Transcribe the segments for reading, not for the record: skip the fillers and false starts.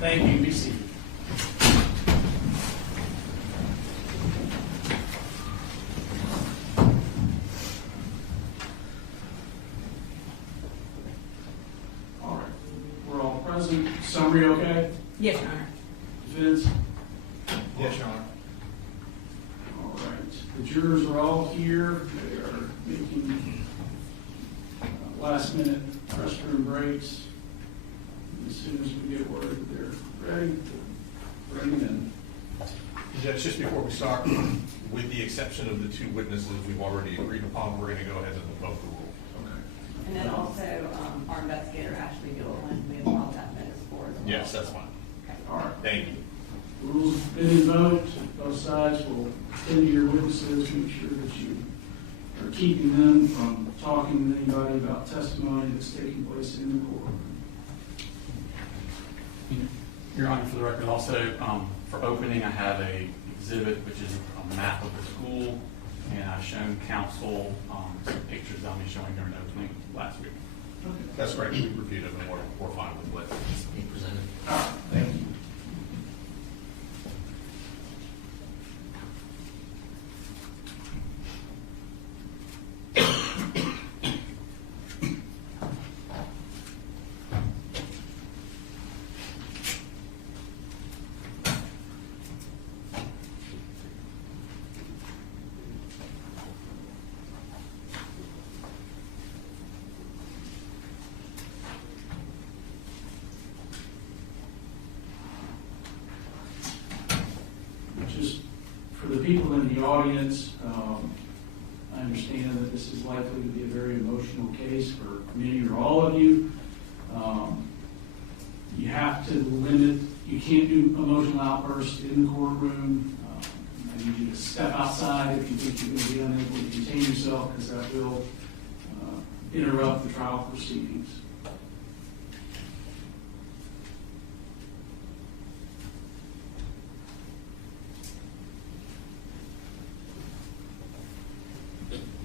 Thank you. Be seated. All right. We're all present. Summary okay? Yes, Your Honor. Defense? Yes, Your Honor. All right. The jurors are all here. They are making last minute restroom breaks. As soon as we get word that they're ready, bring them in. Judge, just before we start, with the exception of the two witnesses we've already agreed upon, we're going to go ahead and vote the rule. Okay. And then also, our investigator, Ashley Gilliland, we have filed that notice for as well. Yes, that's fine. Okay. All right. Thank you. Rules have been invoked. Both sides will attend to your witnesses, make sure that you are keeping them from talking to anybody about testimony that's taking place in the courtroom. Your Honor, for the record, also, for opening, I have a exhibit, which is a map of the school, and I've shown counsel some pictures I'll be showing during opening last week. Okay. That's great. We reviewed it and we're fine with what he presented. All right. Thank you. Just for the people in the audience, I understand that this is likely to be a very emotional case for many or all of you. You have to limit, you can't do emotional outbursts in the courtroom. I need you to step outside if you think you're going to be unable to contain yourself, because that will interrupt the trial proceedings.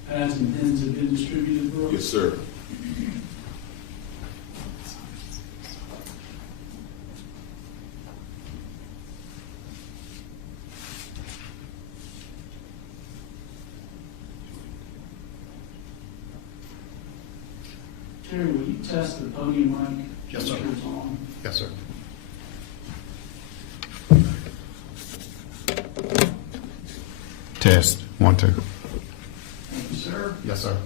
Pads and pens have been distributed, Brooke? Yes, sir. Terry, will you test the podium mic? Yes, sir. Make sure it's on. Yes, sir. Test. 1, 2. Thank you, sir. Yes, sir.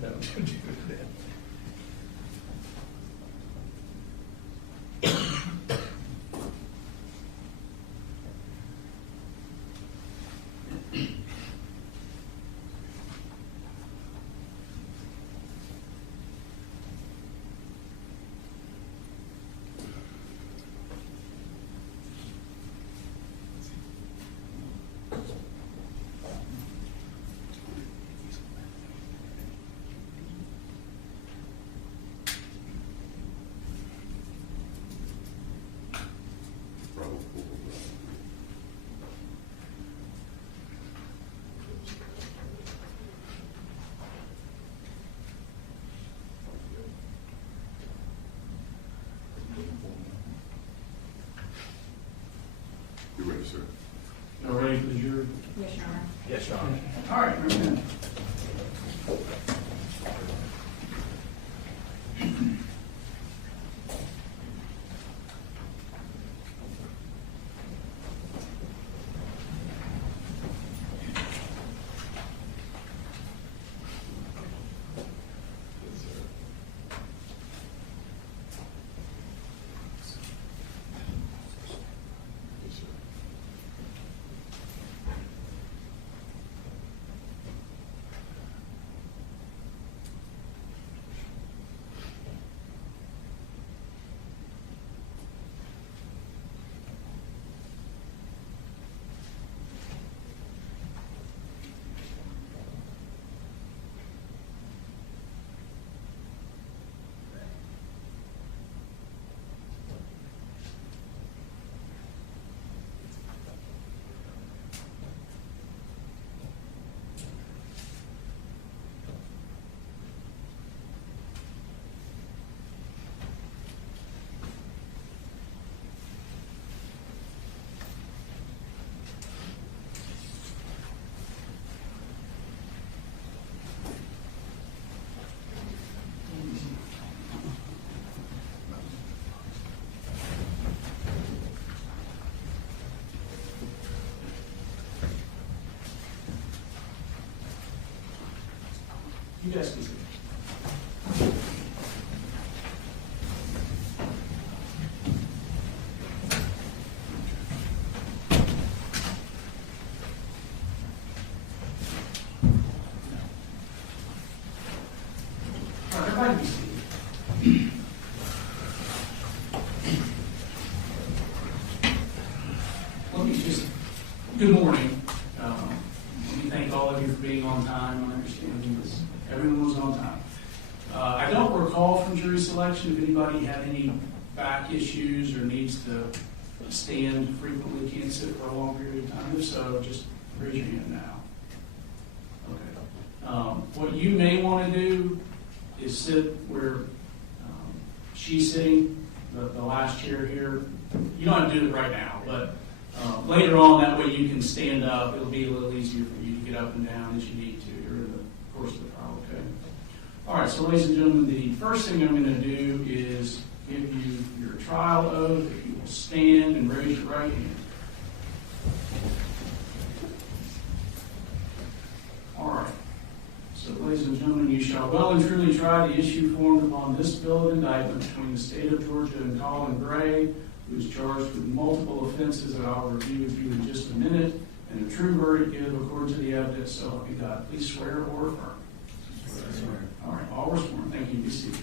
No, don't do that. You ready, sir? Y'all ready for the jury? Yes, Your Honor. Yes, Your Honor. All right, bring it in. You guys can see. All right, everybody be seated. Let me just, good morning. Let me thank all of you for being on time. I understand this. Everyone was on time. I don't recall from jury selection if anybody had any back issues or needs to stand frequently, can't sit for a long period of time. If so, just raise your hand now. Okay. What you may want to do is sit where she's sitting, the last chair here. You don't have to do it right now, but later on, that way you can stand up. It'll be a little easier for you to get up and down as you need to during the course of the trial, okay? All right, so ladies and gentlemen, the first thing I'm going to do is give you your trial oath. If you will stand and raise your right hand. All right. So, ladies and gentlemen, you shall well and truly try the issue formed upon this bill of indictment between the state of Georgia and Colin Gray, who is charged with multiple offenses that I'll review with you in just a minute, and a true verdict give according to the evidence, so help you God. Please swear or affirm. Swear. All right, all were sworn. Thank you. Be seated.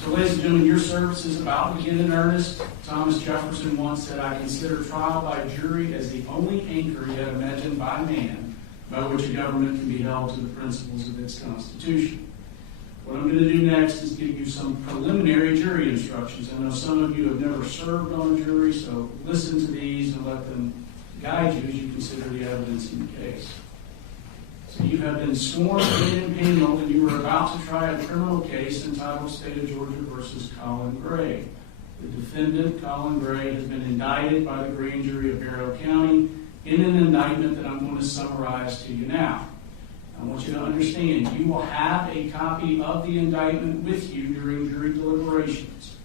So, ladies and gentlemen, your service is about to begin in earnest. Thomas Jefferson once said, "I consider trial by jury as the only anchor yet imagined by man by which a government can be held to the principles of its Constitution." What I'm going to do next is give you some preliminary jury instructions. I know some of you have never served on a jury, so listen to these and let them guide you as you consider the evidence in the case. So you have been sworn in and paneled, and you are about to try a criminal case entitled State of Georgia versus Colin Gray. The defendant, Colin Gray, has been indicted by the grand jury of Barrow County in an indictment that I'm going to summarize to you now. I want you to understand, you will have a copy of the indictment with you during jury deliberations.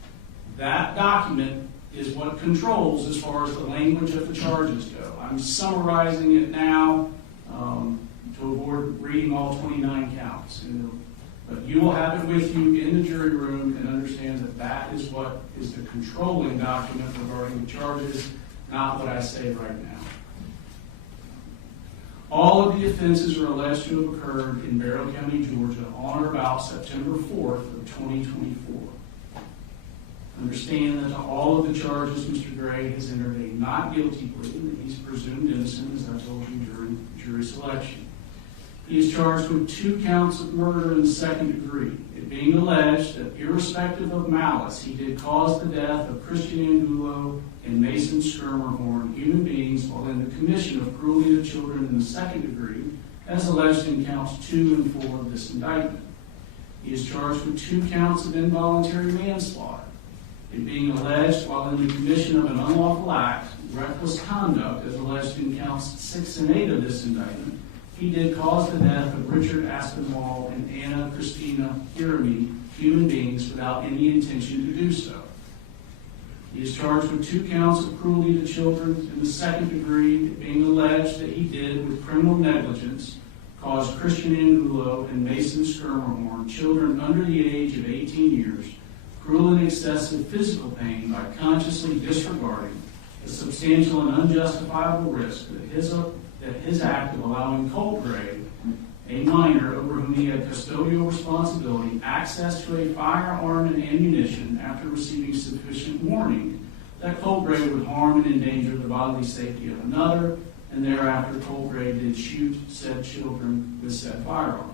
That document is what controls as far as the language of the charges go. I'm summarizing it now to avoid reading all 29 counts. But you will have it with you in the jury room and understand that that is what is the controlling document regarding the charges, not what I say right now. All of the offenses are alleged to have occurred in Barrow County, Georgia on or about September 4th of 2024. Understand that to all of the charges, Mr. Gray has entered a not guilty plea, and he's presumed innocent, as I told you during jury selection. He is charged with 2 counts of murder in the second degree, it being alleged that irrespective of malice, he did cause the death of Christian Angulo and Mason Skirmerhorn, human beings, while in the commission of cruelty to children in the second degree, as alleged in counts 2 and 4 of this indictment. He is charged with 2 counts of involuntary manslaughter, it being alleged while in the commission of an unlawful act, reckless conduct, as alleged in counts 6 and 8 of this indictment, he did cause the death of Richard Aspinwall and Anna Christina Hirami, human beings, without any intention to do so. He is charged with 2 counts of cruelty to children in the second degree, it being alleged that he did, with criminal negligence, cause Christian Angulo and Mason Skirmerhorn, children under the age of 18 years, cruel and excessive physical pain by consciously disregarding the substantial and unjustifiable risk that his act of allowing Colt Gray, a minor over whom he had custodial responsibility, access to a firearm and ammunition after receiving sufficient warning that Colt Gray would harm and endanger the bodily safety of another, and thereafter Colt Gray did shoot said children with said firearm.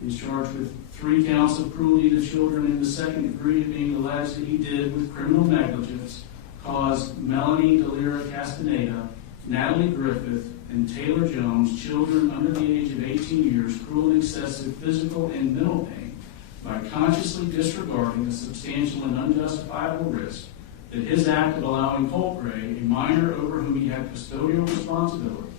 He is charged with 3 counts of cruelty to children in the second degree, being alleged that he did, with criminal negligence, cause Melanie Delira Castaneda, Natalie Griffith, and Taylor Jones, children under the age of 18 years, cruel and excessive physical and mental pain by consciously disregarding the substantial and unjustifiable risk that his act of allowing Colt Gray, a minor over whom he had custodial responsibility,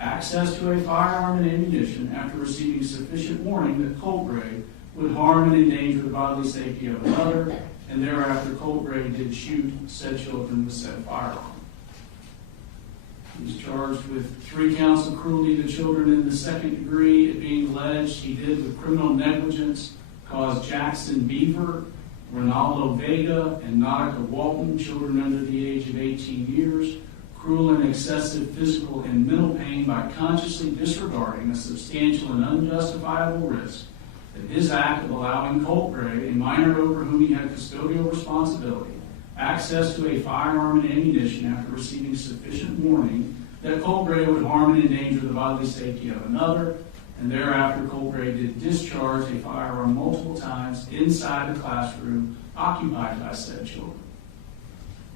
access to a firearm and ammunition after receiving sufficient warning that Colt Gray would harm and endanger the bodily safety of another, and thereafter Colt Gray did shoot said children with said firearm. He's charged with 3 counts of cruelty to children in the second degree. It being alleged he did with criminal negligence cause Jackson Beaver, Ronaldo Vega, and Nautica Walton, children under the age of 18 years, cruel and excessive physical and mental pain by consciously disregarding a substantial and unjustifiable risk that his act of allowing Colt Gray, a minor over whom he had custodial responsibility, access to a firearm and ammunition after receiving sufficient warning that Colt Gray would harm and endanger the bodily safety of another, and thereafter Colt Gray did discharge a firearm multiple times inside the classroom occupied by said children.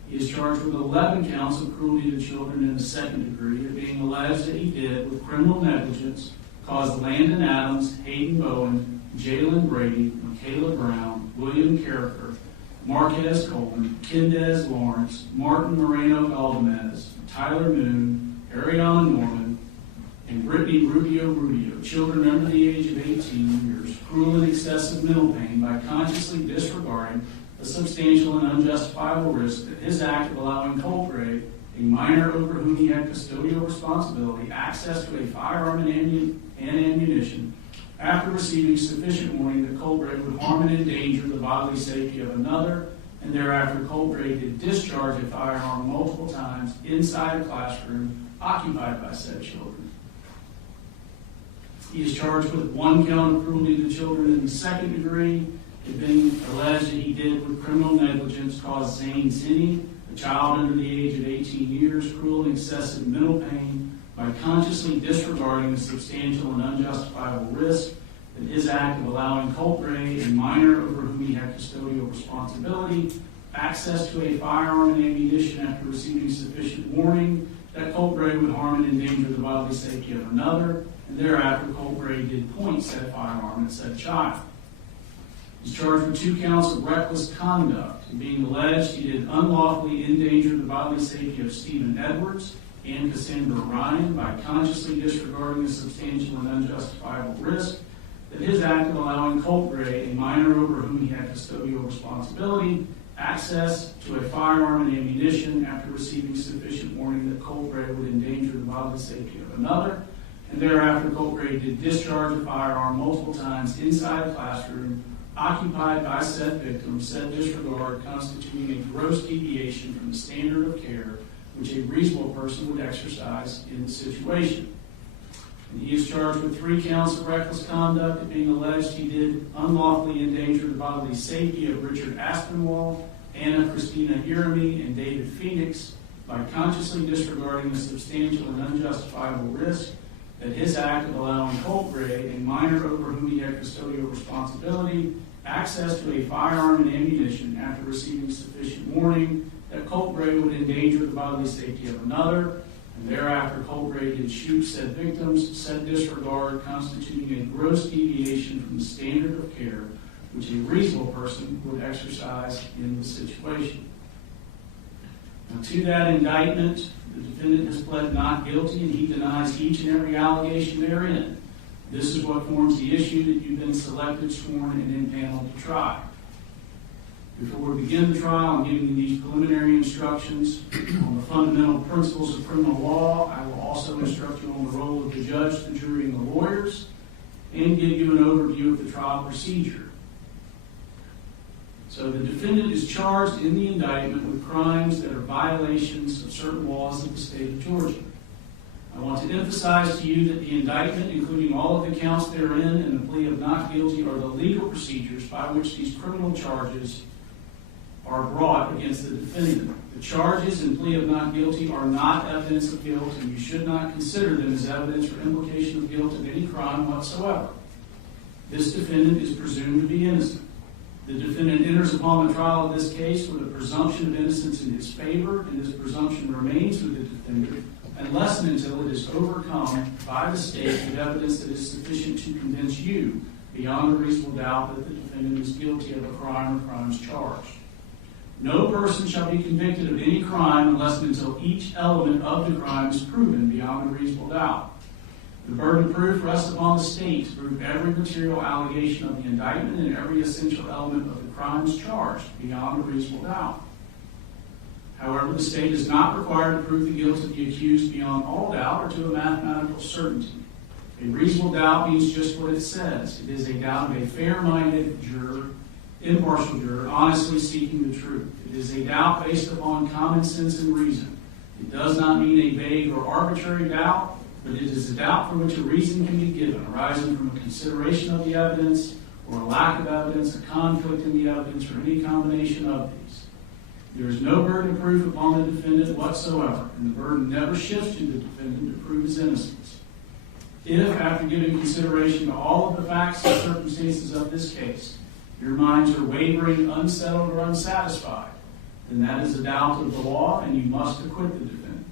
He is charged with 11 counts of cruelty to children in the second degree, it being alleged that he did, with criminal negligence, cause Landon Adams, Hayden Bowen, Jalen Brady, Michaela Brown, William Carricker, Marquez Coleman, Kendez Lawrence, Martin Moreno Galdamez, Tyler Moon, Ariana Norman, and Brittany Rubio, children under the age of 18 years, cruel and excessive mental pain by consciously disregarding a substantial and unjustifiable risk that his act of allowing Colt Gray, a minor over whom he had custodial responsibility, access to a firearm and ammunition after receiving sufficient warning that Colt Gray would harm and endanger the bodily safety of another, and thereafter Colt Gray did discharge a firearm multiple times inside a classroom occupied by said children. He is charged with 1 count of cruelty to children in the second degree, it being alleged that he did, with criminal negligence, cause Zane Zinni, a child under the age of 18 years, cruel and excessive mental pain by consciously disregarding a substantial and unjustifiable risk that his act of allowing Colt Gray, a minor over whom he had custodial responsibility, access to a firearm and ammunition after receiving sufficient warning that Colt Gray would harm and endanger the bodily safety of another, and thereafter Colt Gray did point said firearm at said child. He's charged with 2 counts of reckless conduct, it being alleged he did unlawfully endanger the bodily safety of Stephen Edwards and Cassandra Ryan by consciously disregarding a substantial and unjustifiable risk that his act of allowing Colt Gray, a minor over whom he had custodial responsibility, access to a firearm and ammunition after receiving sufficient warning that Colt Gray would endanger the bodily safety of another, and thereafter Colt Gray did discharge a firearm multiple times inside a classroom occupied by said victim, said disregard constituting a gross deviation from the standard of care which a reasonable person would exercise in the situation. And he is charged with 3 counts of reckless conduct, it being alleged he did unlawfully endanger the bodily safety of Richard Aspinwall, Anna Christina Hirami, and David Phoenix by consciously disregarding a substantial and unjustifiable risk that his act of allowing Colt Gray, a minor over whom he had custodial responsibility, access to a firearm and ammunition after receiving sufficient warning that Colt Gray would endanger the bodily safety of another, and thereafter Colt Gray did shoot said victims, said disregard constituting a gross deviation from the standard of care which a reasonable person would exercise in the situation. Now, to that indictment, the defendant has pled not guilty and he denies each and every allegation therein. This is what forms the issue that you've been selected, sworn, and impaneled to try. Before we begin the trial, I'm giving you these preliminary instructions on the fundamental principles of criminal law. I will also instruct you on the role of the judge, the jury, and the lawyers, and give you an overview of the trial procedure. So the defendant is charged in the indictment with crimes that are violations of certain laws of the state of Georgia. I want to emphasize to you that the indictment, including all of the counts therein and the plea of not guilty, are the legal procedures by which these criminal charges are brought against the defendant. The charges and plea of not guilty are not evidence of guilt, and you should not consider them as evidence or implication of guilt of any crime whatsoever. This defendant is presumed to be innocent. The defendant enters upon the trial of this case with a presumption of innocence in his favor, and this presumption remains with the defendant unless and until it is overcome by the state with evidence that is sufficient to convince you beyond a reasonable doubt that the defendant is guilty of a crime or crimes charged. No person shall be convicted of any crime unless and until each element of the crime is proven beyond a reasonable doubt. The burden of proof rests upon the state to prove every material allegation of the indictment and every essential element of the crimes charged beyond a reasonable doubt. However, the state is not required to prove the guilt of the accused beyond all doubt or to a mathematical certainty. A reasonable doubt means just what it says. It is a doubt of a fair-minded juror, impartial juror, honestly seeking the truth. It is a doubt based upon common sense and reason. It does not mean a vague or arbitrary doubt, but it is a doubt for which a reason can be given, arising from a consideration of the evidence or a lack of evidence, a conflict in the evidence, or any combination of these. There is no burden of proof upon the defendant whatsoever, and the burden never shifts to the defendant to prove his innocence. If, after giving consideration to all of the facts and circumstances of this case, your minds are wavering, unsettled, or unsatisfied, then that is a doubt of the law, and you must acquit the defendant.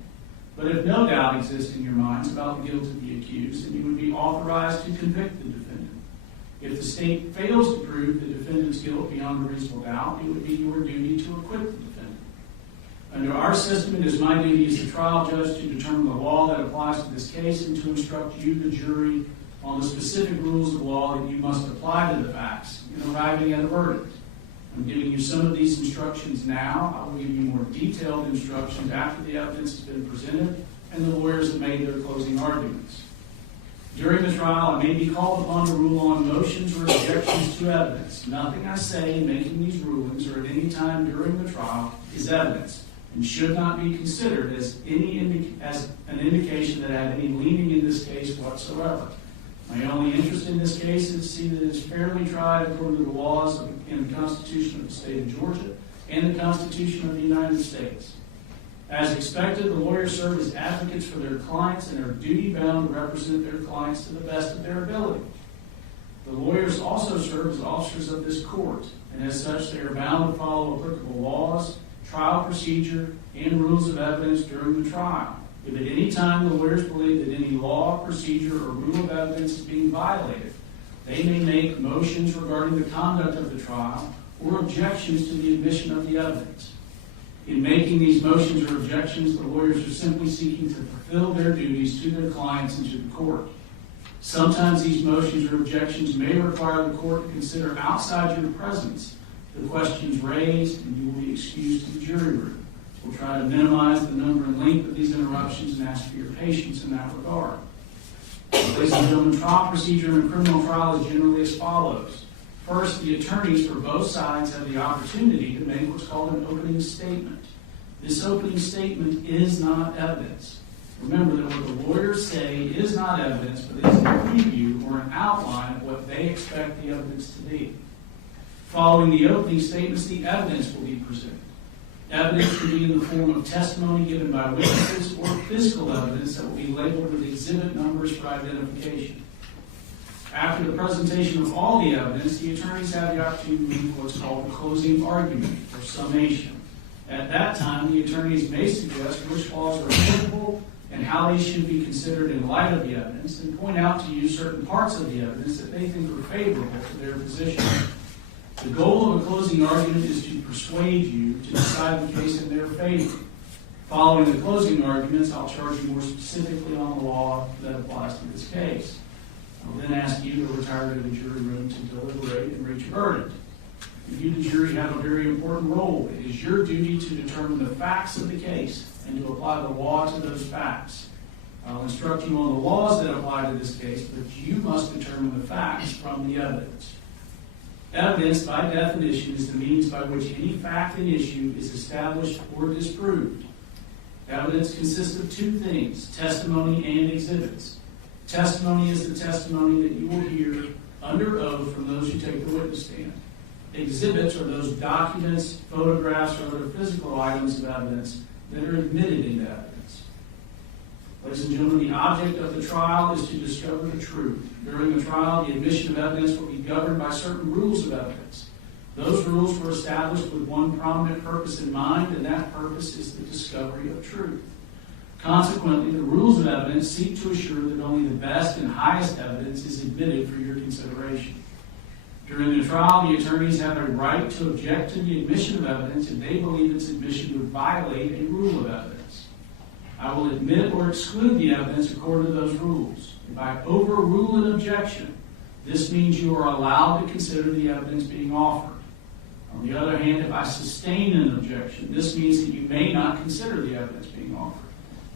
But if no doubt exists in your minds about the guilt of the accused, then you would be authorized to convict the defendant. If the state fails to prove the defendant's guilt beyond a reasonable doubt, it would be your duty to acquit the defendant. Under our system, it is my duty as the trial judge to determine the law that applies to this case and to instruct you, the jury, on the specific rules of law that you must apply to the facts in arriving at a verdict. I'm giving you some of these instructions now. I will give you more detailed instructions after the evidence has been presented and the lawyers have made their closing arguments. During the trial, I may be called upon to rule on motions or objections to evidence. Nothing I say in making these rulings or at any time during the trial is evidence and should not be considered as an indication that I have any leaning in this case whatsoever. My only interest in this case is to see that it is fairly tried according to the laws and the Constitution of the state of Georgia and the Constitution of the United States. As expected, the lawyers serve as advocates for their clients and are duty-bound to represent their clients to the best of their ability. The lawyers also serve as officers of this court, and as such, they are bound to follow applicable laws, trial procedure, and rules of evidence during the trial. If at any time the lawyers believe that any law, procedure, or rule of evidence is being violated, they may make motions regarding the conduct of the trial or objections to the admission of the evidence. In making these motions or objections, the lawyers are simply seeking to fulfill their duties to their clients and to the court. Sometimes these motions or objections may require the court to consider outside your presence the questions raised, and you will be excused to the jury room. We'll try to minimize the number and length of these interruptions and ask for your patience in that regard. Ladies and gentlemen, trial procedure in a criminal trial is generally as follows. First, the attorneys for both sides have the opportunity to make what's called an opening statement. This opening statement is not evidence. Remember that what the lawyers say is not evidence, but it is a preview or an outline of what they expect the evidence to be. Following the opening statements, the evidence will be presented. Evidence can be in the form of testimony given by witnesses or physical evidence that will be labeled with exhibit numbers for identification. After the presentation of all the evidence, the attorneys have the opportunity to make what's called a closing argument or summation. At that time, the attorneys may suggest which laws are applicable and how they should be considered in light of the evidence, and point out to you certain parts of the evidence that they think are favorable to their position. The goal of a closing argument is to persuade you to decide the case in their favor. Following the closing arguments, I'll charge you more specifically on the law that applies to this case. I'll then ask you to retire to the jury room to deliberate and reach a verdict. You, the jury, have a very important role. It is your duty to determine the facts of the case and to apply the law to those facts. I'll instruct you on the laws that apply to this case, but you must determine the facts from the evidence. Evidence, by definition, is the means by which any fact and issue is established or disproved. Evidence consists of two things, testimony and exhibits. Testimony is the testimony that you will hear under oath from those who take the witness stand. Exhibits are those documents, photographs, or other physical items of evidence that are admitted into evidence. Ladies and gentlemen, the object of the trial is to discover the truth. During the trial, the admission of evidence will be governed by certain rules of evidence. Those rules were established with one prominent purpose in mind, and that purpose is the discovery of truth. Consequently, the rules of evidence seek to assure that only the best and highest evidence is admitted for your consideration. During the trial, the attorneys have a right to object to the admission of evidence if they believe its admission would violate a rule of evidence. I will admit or exclude the evidence according to those rules. If I overrule an objection, this means you are allowed to consider the evidence being offered. On the other hand, if I sustain an objection, this means that you may not consider the evidence being offered.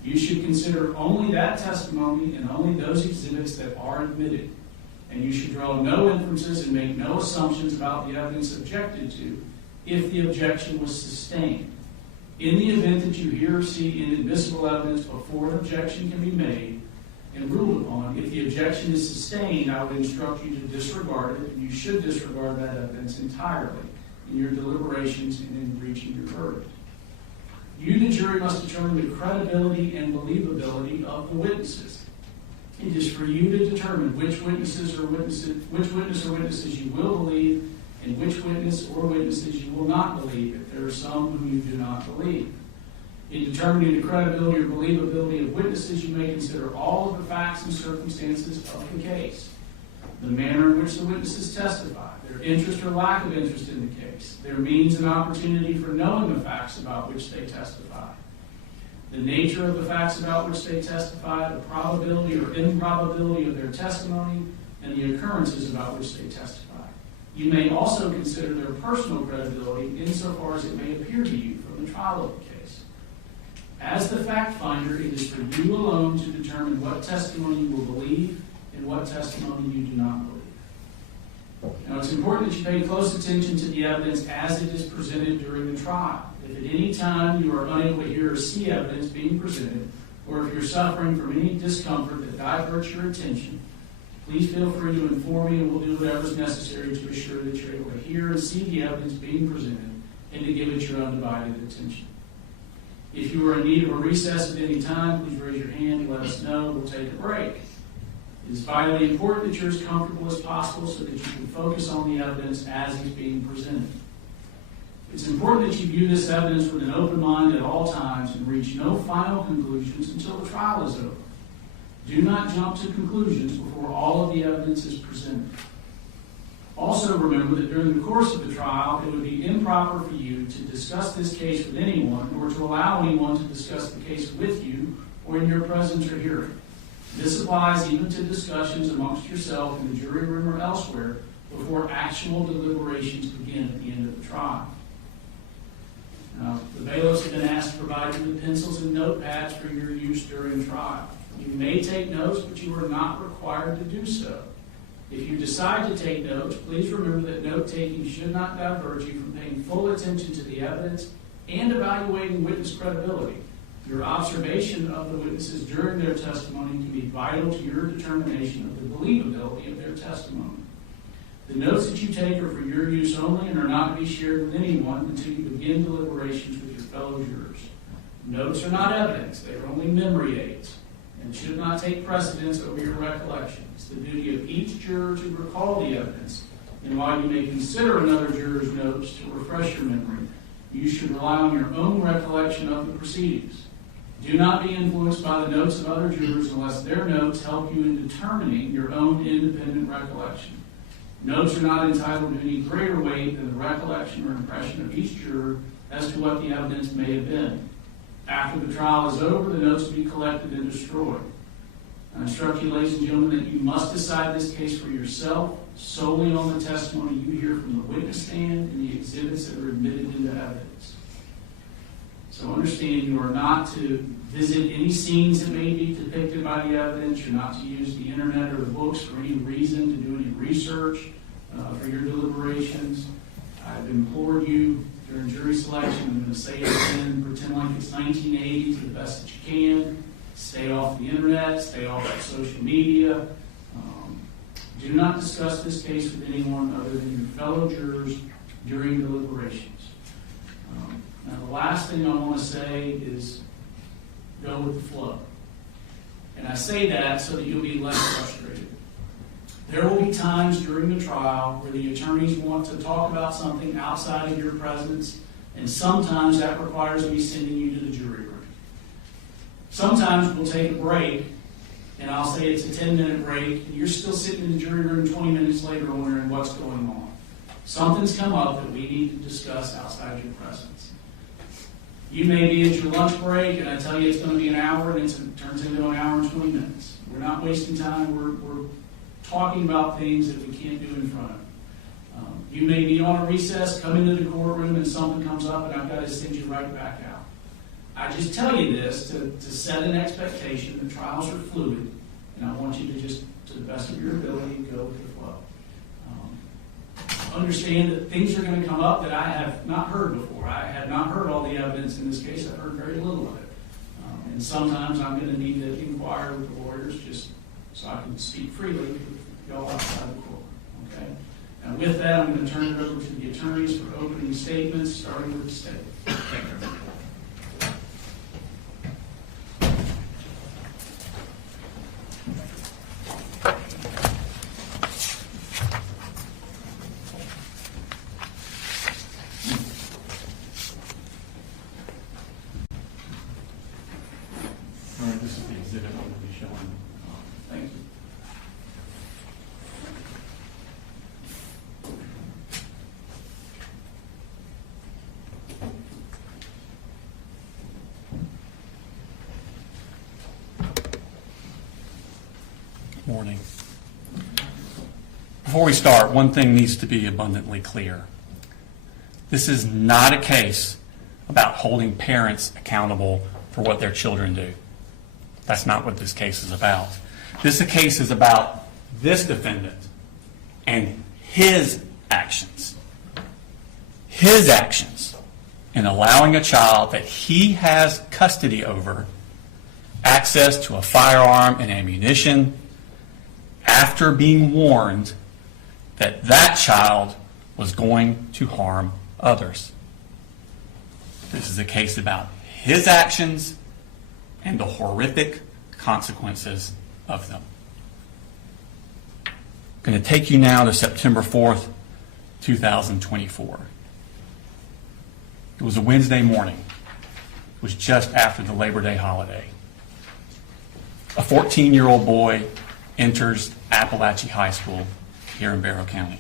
You should consider only that testimony and only those exhibits that are admitted. And you should draw no inferences and make no assumptions about the evidence objected to if the objection was sustained. In the event that you hear or see inadmissible evidence before an objection can be made and ruled upon, if the objection is sustained, I would instruct you to disregard it, and you should disregard that evidence entirely in your deliberations and in reaching your verdict. You, the jury, must determine the credibility and believability of the witnesses. It is for you to determine which witness or witnesses you will believe and which witness or witnesses you will not believe if there are some whom you do not believe. In determining the credibility or believability of witnesses, you may consider all of the facts and circumstances of the case, the manner in which the witnesses testify, their interest or lack of interest in the case, their means and opportunity for knowing the facts about which they testify, the nature of the facts about which they testify, the probability or improbability of their testimony, and the occurrences about which they testify. You may also consider their personal credibility insofar as it may appear to you from the trial of the case. As the fact finder, it is for you alone to determine what testimony you will believe and what testimony you do not believe. Now, it's important that you pay close attention to the evidence as it is presented during the trial. If at any time you are unable to hear or see evidence being presented, or if you're suffering from any discomfort that diverts your attention, please feel free to inform me, and we'll do whatever is necessary to assure that you're able to hear and see the evidence being presented and to give it your undivided attention. If you are in need of a recess at any time, please raise your hand and let us know. We'll take a break. It is vitally important that you're as comfortable as possible so that you can focus on the evidence as it's being presented. It's important that you view this evidence with an open mind at all times and reach no final conclusions until the trial is over. Do not jump to conclusions before all of the evidence is presented. Also remember that during the course of the trial, it would be improper for you to discuss this case with anyone or to allow anyone to discuss the case with you or in your presence or hearing. This applies even to discussions amongst yourself in the jury room or elsewhere before actual deliberations begin at the end of the trial. Now, the bailiffs have been asked to provide you with pencils and notepads for your use during trial. You may take notes, but you are not required to do so. If you decide to take notes, please remember that note-taking should not divert you from paying full attention to the evidence and evaluating witness credibility. Your observation of the witnesses during their testimony can be vital to your determination of the believability of their testimony. The notes that you take are for your use only and are not to be shared with anyone until you begin deliberations with your fellow jurors. Notes are not evidence. They are only memory aids and should not take precedence over your recollection. It's the duty of each juror to recall the evidence, and while you may consider another juror's notes to refresh your memory, you should rely on your own recollection of the proceedings. Do not be influenced by the notes of other jurors unless their notes help you in determining your own independent recollection. Notes are not entitled to any greater weight than the recollection or impression of each juror as to what the evidence may have been. After the trial is over, the notes will be collected and destroyed. I instruct you, ladies and gentlemen, that you must decide this case for yourself solely on the testimony you hear from the witness stand and the exhibits that are admitted into evidence. So understand you are not to visit any scenes that may be depicted by the evidence. You're not to use the internet or the books for any reason, to do any research for your deliberations. I've implored you during jury selection, I'm going to say it again, pretend like it's 1980 to the best that you can. Stay off the internet, stay off of social media. Do not discuss this case with anyone other than your fellow jurors during deliberations. Now, the last thing I want to say is go with the flow. And I say that so that you'll be less frustrated. There will be times during the trial where the attorneys want to talk about something outside of your presence, and sometimes that requires me sending you to the jury room. Sometimes we'll take a break, and I'll say it's a 10-minute break, and you're still sitting in the jury room 20 minutes later wondering what's going on. Something's come up that we need to discuss outside your presence. You may be at your lunch break, and I tell you it's going to be an hour, and it turns into an hour and 20 minutes. We're not wasting time. We're talking about things that we can't do in front of. You may be on a recess, come into the courtroom, and something comes up, and I've got to send you right back out. I just tell you this to set an expectation. The trials are fluid, and I want you to just, to the best of your ability, go with the flow. Understand that things are going to come up that I have not heard before. I have not heard all the evidence in this case. I've heard very little of it. And sometimes I'm going to need to inquire with the lawyers just so I can speak freely with y'all outside the court. Okay? And with that, I'm going to turn it over to the attorneys for opening statements, starting with the state. Thank you. All right, this is the exhibit I'm going to be showing. Thank you. Morning. Before we start, one thing needs to be abundantly clear. This is not a case about holding parents accountable for what their children do. That's not what this case is about. This case is about this defendant and his actions. His actions in allowing a child that he has custody over access to a firearm and ammunition after being warned that that child was going to harm others. This is a case about his actions and the horrific consequences of them. I'm going to take you now to September 4th, 2024. It was a Wednesday morning. It was just after the Labor Day holiday. A 14-year-old boy enters Appalachia High School here in Barrow County.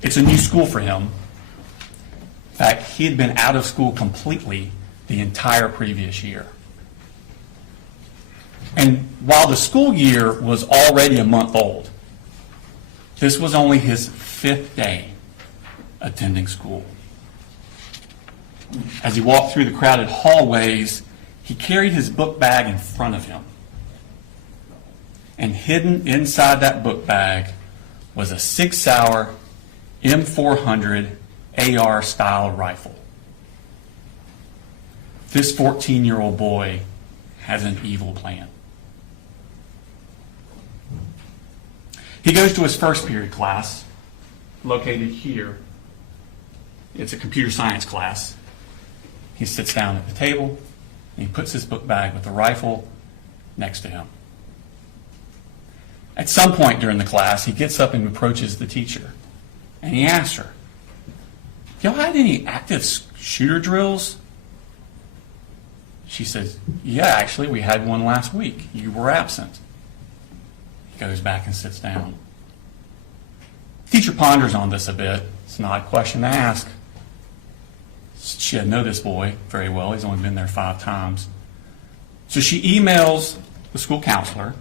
It's a new school for him. In fact, he had been out of school completely the entire previous year. And while the school year was already a month old, this was only his 5th day attending school. As he walked through the crowded hallways, he carried his book bag in front of him. And hidden inside that book bag was a Sig Sauer M400 AR-style rifle. This 14-year-old boy has an evil plan. He goes to his first period class, located here. It's a computer science class. He sits down at the table, and he puts his book bag with the rifle next to him. At some point during the class, he gets up and approaches the teacher, and he asks her, "Y'all had any active shooter drills?" She says, "Yeah, actually, we had one last week. You were absent." He goes back and sits down. The teacher ponders on this a bit. It's an odd question to ask. She doesn't know this boy very well. He's only been there 5 times. So she emails the school counselor,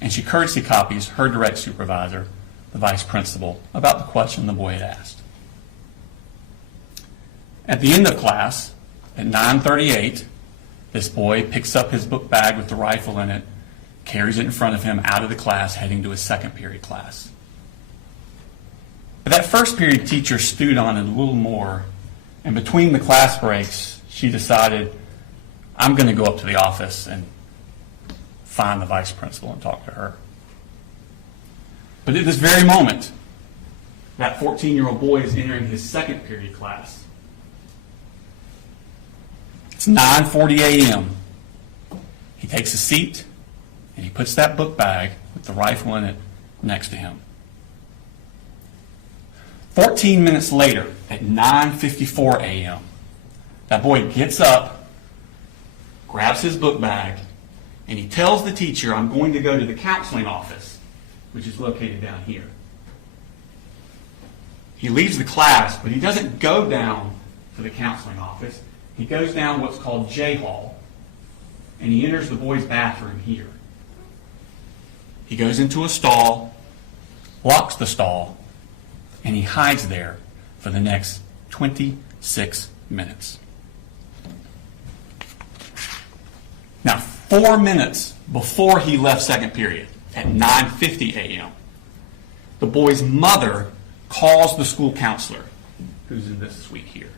and she courtesy copies her direct supervisor, the vice principal, about the question the boy had asked. At the end of class, at 9:38, this boy picks up his book bag with the rifle in it, carries it in front of him out of the class, heading to his second period class. But that first period teacher stewed on it a little more, and between the class breaks, she decided, I'm going to go up to the office and find the vice principal and talk to her. But at this very moment, that 14-year-old boy is entering his second period class. It's 9:40 a.m. He takes a seat, and he puts that book bag with the rifle in it next to him. 14 minutes later, at 9:54 a.m., that boy gets up, grabs his book bag, and he tells the teacher, I'm going to go to the counseling office, which is located down here. He leaves the class, but he doesn't go down to the counseling office. He goes down what's called J Hall, and he enters the boys' bathroom here. He goes into a stall, locks the stall, and he hides there for the next 26 minutes. Now, 4 minutes before he left second period, at 9:50 a.m., the boy's mother calls the school counselor, who's in this suite here.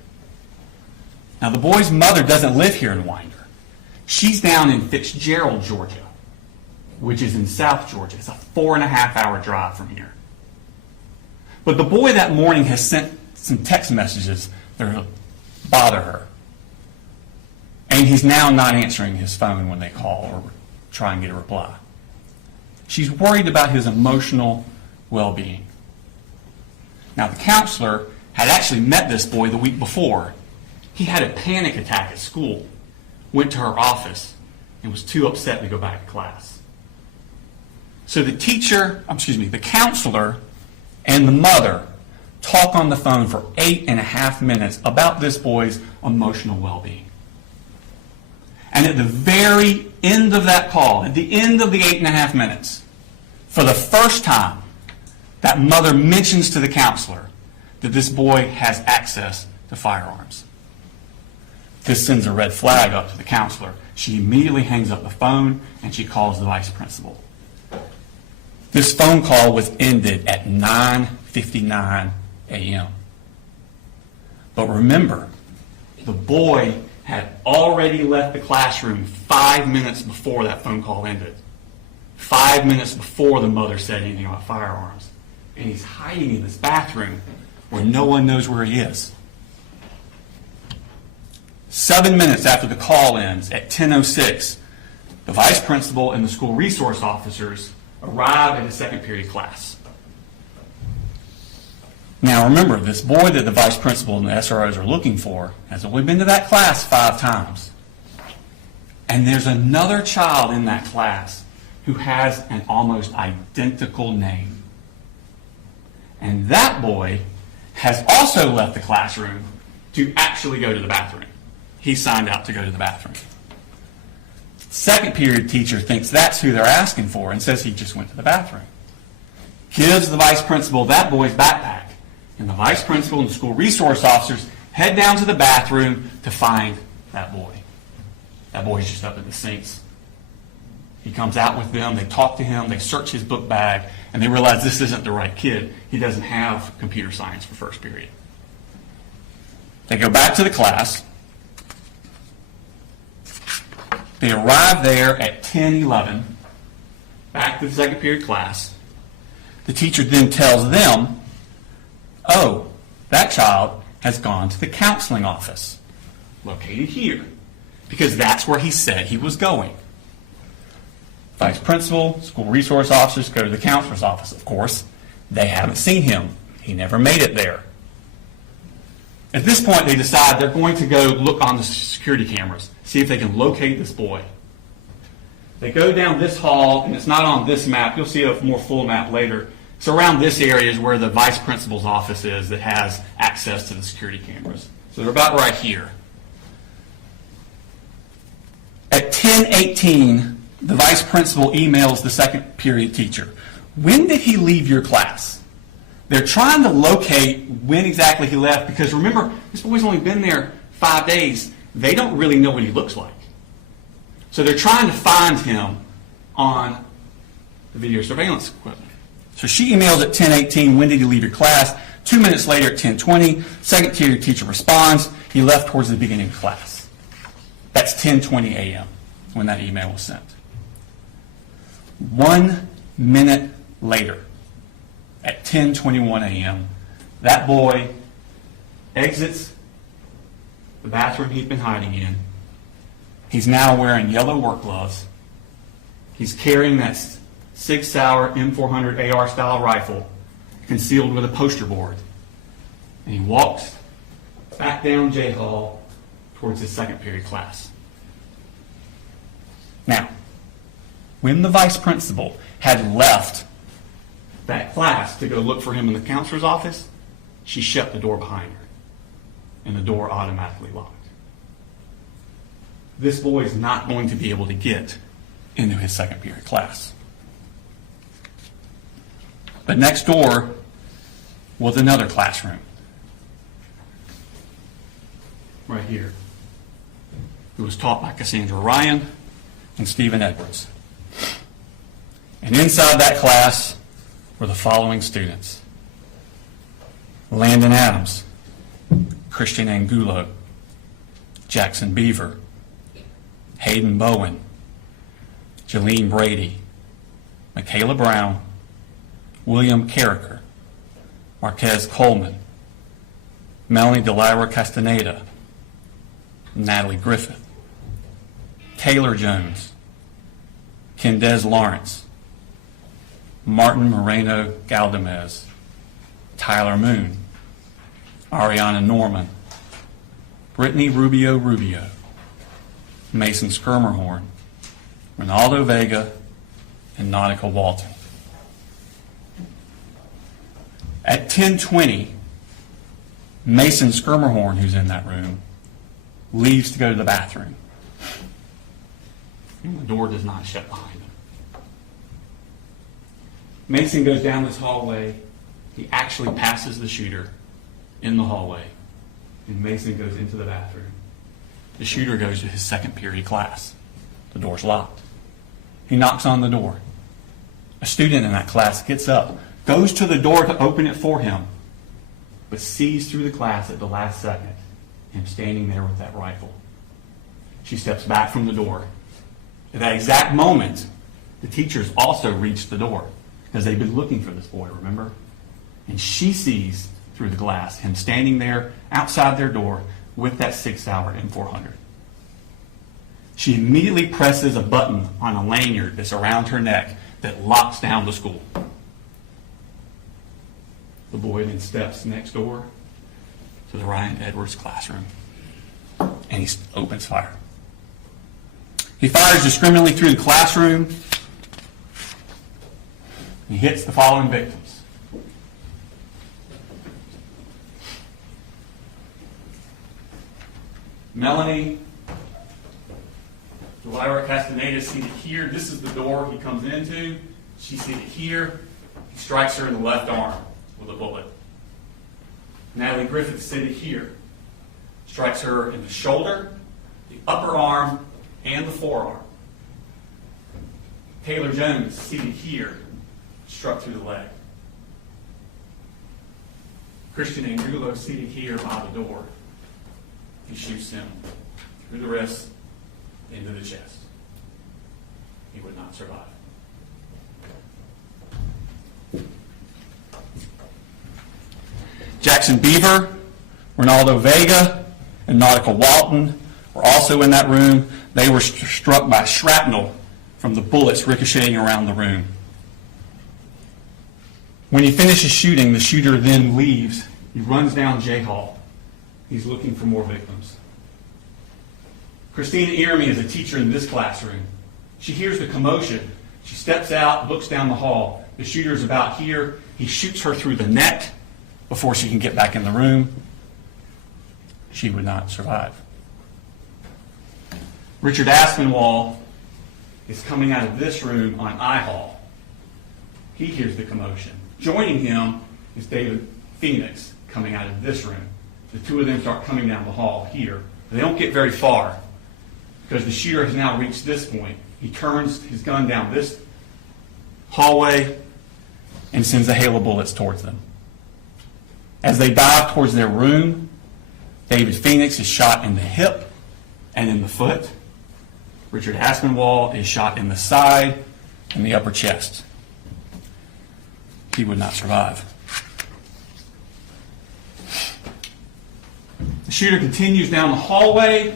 Now, the boy's mother doesn't live here in Winder. She's down in Fitzgerald, Georgia, which is in South Georgia. It's a 4.5-hour drive from here. But the boy that morning has sent some text messages that bother her. And he's now not answering his phone when they call or try and get a reply. She's worried about his emotional well-being. Now, the counselor had actually met this boy the week before. He had a panic attack at school, went to her office, and was too upset to go back to class. So the counselor and the mother talk on the phone for 8.5 minutes about this boy's emotional well-being. And at the very end of that call, at the end of the 8.5 minutes, for the first time, that mother mentions to the counselor that this boy has access to firearms. This sends a red flag up to the counselor. She immediately hangs up the phone and she calls the vice principal. This phone call was ended at 9:59 a.m. But remember, the boy had already left the classroom 5 minutes before that phone call ended. 5 minutes before the mother said anything about firearms. And he's hiding in this bathroom where no one knows where he is. 7 minutes after the call ends, at 10:06, the vice principal and the school resource officers arrive at a second period class. Now remember, this boy that the vice principal and the SROs are looking for has only been to that class 5 times. And there's another child in that class who has an almost identical name. And that boy has also left the classroom to actually go to the bathroom. He signed out to go to the bathroom. Second period teacher thinks that's who they're asking for and says he just went to the bathroom. Gives the vice principal that boy's backpack. And the vice principal and the school resource officers head down to the bathroom to find that boy. That boy's just up at the sinks. He comes out with them, they talk to him, they search his book bag, and they realize this isn't the right kid. He doesn't have computer science for first period. They go back to the class. They arrive there at 10:11, back to the second period class. The teacher then tells them, oh, that child has gone to the counseling office, located here, because that's where he said he was going. Vice principal, school resource officers go to the counselor's office. Of course, they haven't seen him. He never made it there. At this point, they decide they're going to go look on the security cameras, see if they can locate this boy. They go down this hall, and it's not on this map. You'll see a more full map later. So around this area is where the vice principal's office is that has access to the security cameras. So they're about right here. At 10:18, the vice principal emails the second period teacher. When did he leave your class? They're trying to locate when exactly he left because remember, this boy's only been there 5 days. They don't really know what he looks like. So they're trying to find him on the video surveillance equipment. So she emails at 10:18, when did you leave your class? 2 minutes later at 10:20, second period teacher responds, he left towards the beginning of class. That's 10:20 a.m. when that email was sent. 1 minute later, at 10:21 a.m., that boy exits the bathroom he'd been hiding in. He's now wearing yellow work gloves. He's carrying that Sig Sauer M400 AR style rifle concealed with a poster board. And he walks back down J Hall towards his second period class. Now, when the vice principal had left that class to go look for him in the counselor's office, she shut the door behind her, and the door automatically locked. This boy is not going to be able to get into his second period class. But next door was another classroom. Right here. It was taught by Cassandra Ryan and Stephen Edwards. And inside that class were the following students: Landon Adams, Christian Angulo, Jackson Beaver, Hayden Bowen, Jalene Brady, Michaela Brown, William Carricker, Marquez Coleman, Melanie Delira Castaneda, Natalie Griffith, Taylor Jones, Kendez Lawrence, Martin Moreno Galdamez, Tyler Moon, Ariana Norman, Brittany Rubio Rubio, Mason Skirmerhorn, Ronaldo Vega, and Nautica Walton. At 10:20, Mason Skirmerhorn, who's in that room, leaves to go to the bathroom. And the door does not shut behind him. Mason goes down this hallway. He actually passes the shooter in the hallway, and Mason goes into the bathroom. The shooter goes to his second period class. The door's locked. He knocks on the door. A student in that class gets up, goes to the door to open it for him, but sees through the glass at the last second him standing there with that rifle. She steps back from the door. At that exact moment, the teachers also reach the door because they've been looking for this boy, remember? And she sees through the glass him standing there outside their door with that 6-hour M400. She immediately presses a button on a lanyard that's around her neck that locks down the school. The boy then steps next door to the Ryan Edwards classroom, and he opens fire. He fires discriminately through the classroom. He hits the following victims: Melanie Delira Castaneda, seated here. This is the door he comes into. She's seated here. He strikes her in the left arm with a bullet. Natalie Griffith, seated here, strikes her in the shoulder, the upper arm, and the forearm. Taylor Jones, seated here, struck through the leg. Christian Angulo, seated here by the door. He shoots him through the wrist, into the chest. He would not survive. Jackson Beaver, Ronaldo Vega, and Nautica Walton were also in that room. They were struck by shrapnel from the bullets ricocheting around the room. When he finishes shooting, the shooter then leaves. He runs down J Hall. He's looking for more victims. Christina Ieremy is a teacher in this classroom. She hears the commotion. She steps out, looks down the hall. The shooter is about here. He shoots her through the neck before she can get back in the room. She would not survive. Richard Aspinwall is coming out of this room on I Hall. He hears the commotion. Joining him is David Phoenix coming out of this room. The two of them start coming down the hall here. They don't get very far because the shooter has now reached this point. He turns his gun down this hallway and sends a hail of bullets towards them. As they dive towards their room, David Phoenix is shot in the hip and in the foot. Richard Aspinwall is shot in the side and the upper chest. He would not survive. The shooter continues down the hallway.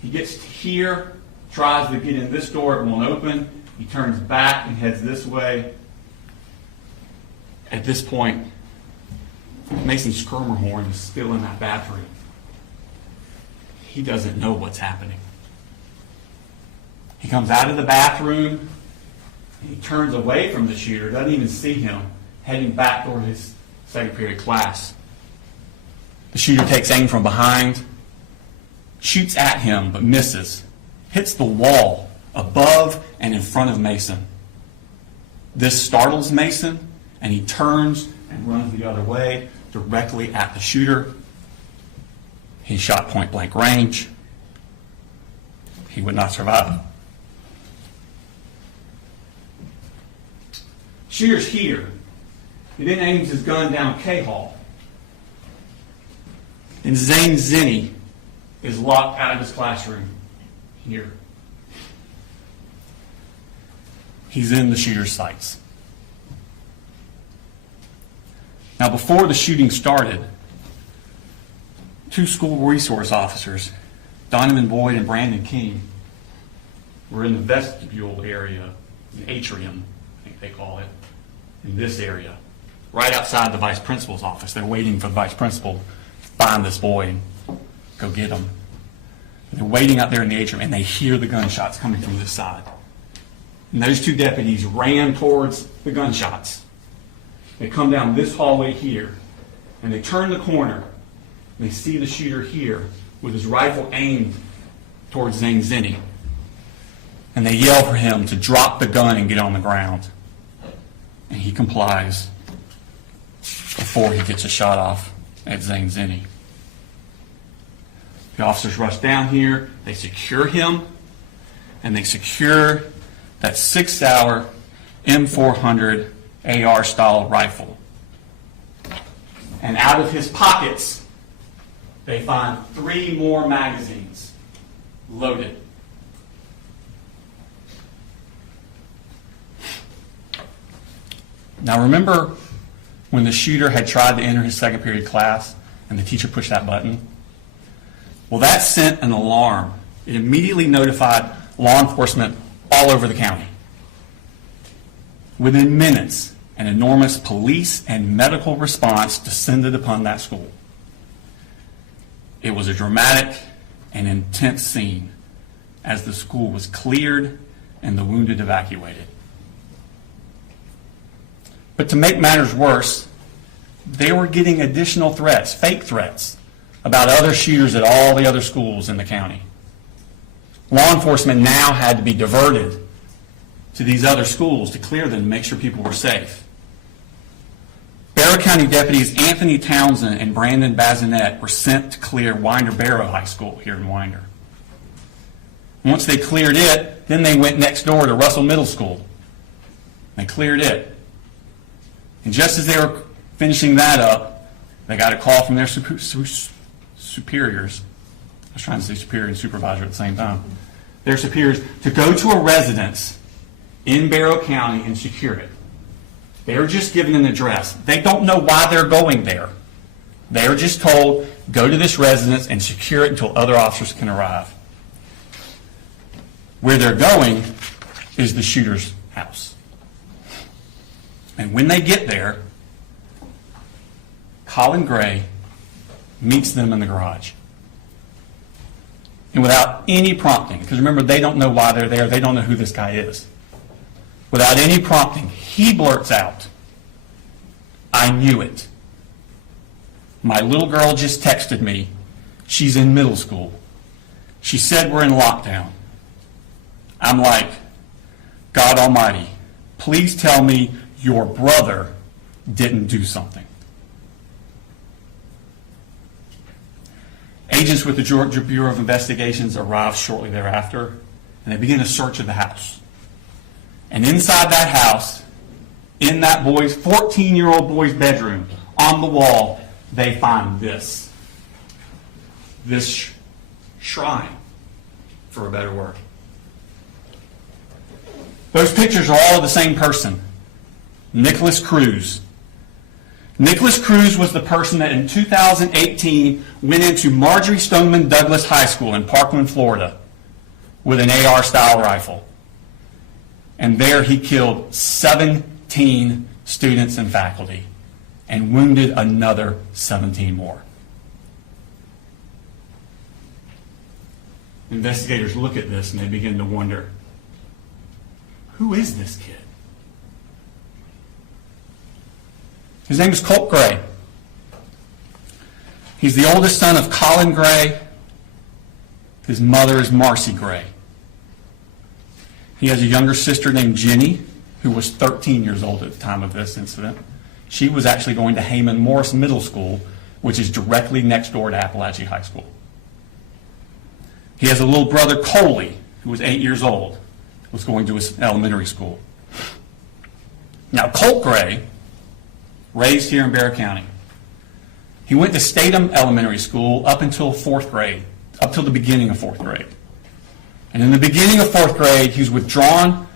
He gets to here, tries to get in this door, it won't open. He turns back and heads this way. At this point, Mason Skirmerhorn is still in that bathroom. He doesn't know what's happening. He comes out of the bathroom, and he turns away from the shooter, doesn't even see him, heading back toward his second period class. The shooter takes aim from behind, shoots at him but misses, hits the wall above and in front of Mason. This startles Mason, and he turns and runs the other way directly at the shooter. He shot point blank range. He would not survive. Shooter's here. He then aims his gun down K-Hall. And Zane Zinni is locked out of his classroom here. He's in the shooter's sights. Now, before the shooting started, two school resource officers, Donovan Boyd and Brandon King, were in the vestibule area, the atrium, I think they call it, in this area, right outside the vice principal's office. They're waiting for the vice principal to find this boy and go get him. And they're waiting out there in the atrium, and they hear the gunshots coming from this side. And those two deputies ran towards the gunshots. They come down this hallway here, and they turn the corner, and they see the shooter here with his rifle aimed towards Zane Zinni. And they yell for him to drop the gun and get on the ground. And he complies before he gets a shot off at Zane Zinni. The officers rush down here, they secure him, and they secure that 6-hour M400 AR-style rifle. And out of his pockets, they find 3 more magazines loaded. Now remember when the shooter had tried to enter his second period class and the teacher pushed that button? Well, that sent an alarm. It immediately notified law enforcement all over the county. Within minutes, an enormous police and medical response descended upon that school. It was a dramatic and intense scene as the school was cleared and the wounded evacuated. But to make matters worse, they were getting additional threats, fake threats, about other shooters at all the other schools in the county. Law enforcement now had to be diverted to these other schools to clear them and make sure people were safe. Barrow County deputies Anthony Townsend and Brandon Bazinet were sent to clear Winder-Barrow High School here in Winder. Once they cleared it, then they went next door to Russell Middle School. They cleared it. And just as they were finishing that up, they got a call from their superiors. I was trying to say superior and supervisor at the same time. Their superiors to go to a residence in Barrow County and secure it. They're just given an address. They don't know why they're going there. They're just told, go to this residence and secure it until other officers can arrive. Where they're going is the shooter's house. And when they get there, Colin Gray meets them in the garage. And without any prompting, because remember, they don't know why they're there, they don't know who this guy is. Without any prompting, he blurts out, "I knew it. My little girl just texted me. She's in middle school. She said we're in lockdown." I'm like, God Almighty, please tell me your brother didn't do something. Agents with the Georgia Bureau of Investigations arrived shortly thereafter, and they begin a search of the house. And inside that house, in that 14-year-old boy's bedroom, on the wall, they find this. This shrine, for a better word. Those pictures are all of the same person, Nicholas Cruz. Nicholas Cruz was the person that in 2018 went into Marjorie Stoneman Douglas High School in Parkland, Florida, with an AR-style rifle. And there he killed 17 students and faculty and wounded another 17 more. Investigators look at this and they begin to wonder, who is this kid? His name is Colt Gray. He's the oldest son of Colin Gray. His mother is Marcy Gray. He has a younger sister named Jenny, who was 13 years old at the time of this incident. She was actually going to Heyman Morris Middle School, which is directly next door to Appalachia High School. He has a little brother, Coley, who was 8 years old, was going to his elementary school. Now, Colt Gray, raised here in Bear County, he went to Statham Elementary School up until fourth grade, up till the beginning of fourth grade. And in the beginning of fourth grade, he was withdrawn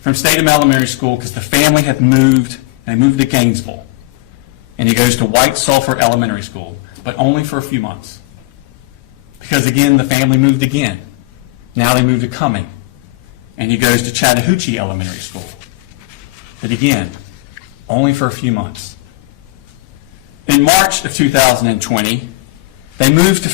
from Statham Elementary School because the family had moved. They moved to Gainesville. And he goes to White Sulphur Elementary School, but only for a few months. Because again, the family moved again. Now they moved to Cumming. And he goes to Chattahoochee Elementary School. But again, only for a few months. In March of 2020, they moved to